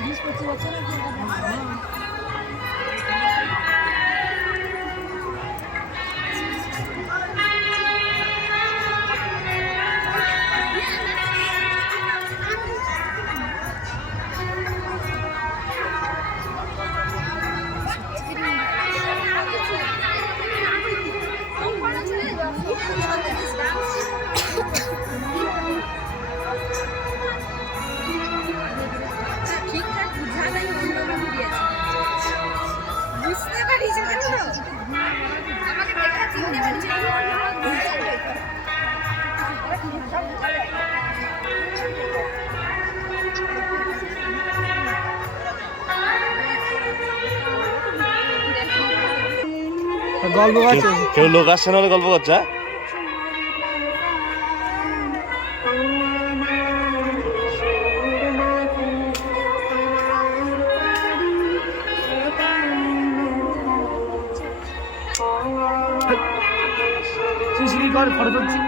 20-25 বছর বুঝতে পারি আমাকে দেখা চিনতে পারছি গল্প করছে কেউ লোক আসছে না গল্প করছে শ্রী কর ফটো তুলছি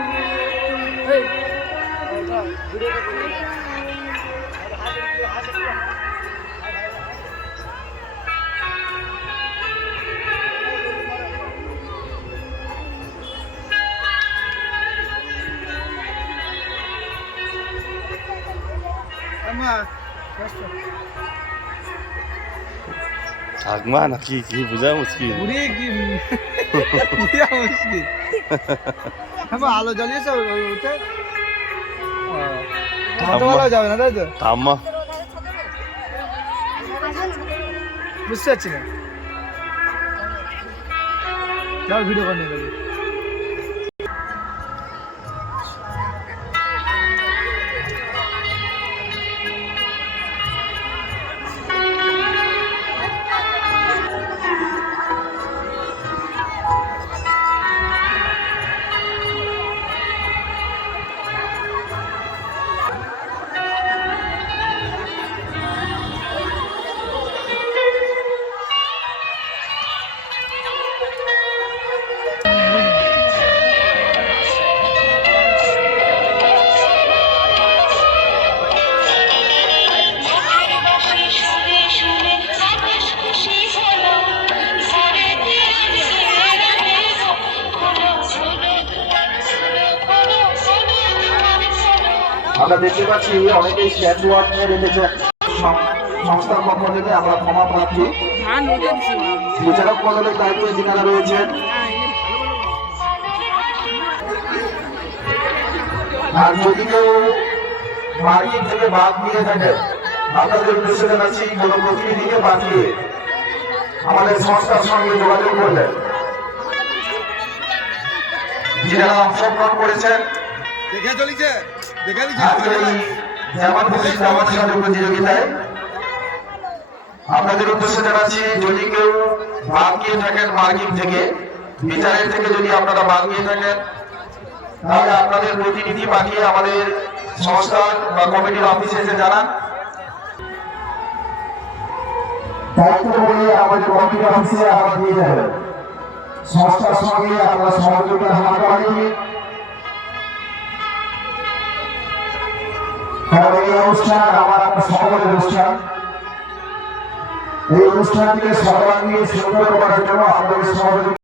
ঠাকমা নাকি কি বোঝা মুশকিল আলো জ্বালিয়েছে ওতে বলা যাবে না তাই তো ঠাম্মা বুঝতে পারছি না যাও ভিডিও করে নিয়ে আমরা দেখতে পাচ্ছি অনেকেই স্ট্যাচু আর্ট নিয়ে রেখেছেন সংস্থার পক্ষ থেকে আমরা ক্ষমা প্রার্থী বিচারক মণ্ডলের দায়িত্বে যিনারা রয়েছেন আর যদি কেউ মার্কেট থেকে বাদ নিয়ে থাকেন আপনাদের উদ্দেশ্যে জানাচ্ছি কোনো প্রতিনিধিকে পাঠিয়ে আমাদের সংস্থার সঙ্গে যোগাযোগ করবেন যিনারা অংশগ্রহণ করেছেন প্রতিযোগিতায় আপনাদের উদ্দেশ্যে জানাচ্ছি যদি কেউ বাদ গিয়ে থাকেন মার্কিং থেকে বিচারের থেকে যদি আপনারা বাদ গিয়ে থাকেন তাহলে আপনাদের প্রতিনিধি পাঠিয়ে আমাদের সংস্থার বা কমিটির অফিসে এসে জানান দায়িত্ব বলে আমাদের কমিটির অফিসে আপনারা দিয়ে যাবেন সংস্থার সঙ্গে আপনারা সহযোগিতা হাত বাড়িয়ে কারণ এই অনুষ্ঠান আমার আপনার সকলের অনুষ্ঠান এই অনুষ্ঠানটিকে সর্বাঙ্গীন সুন্দর করার জন্য আপনাদের সহযোগিতা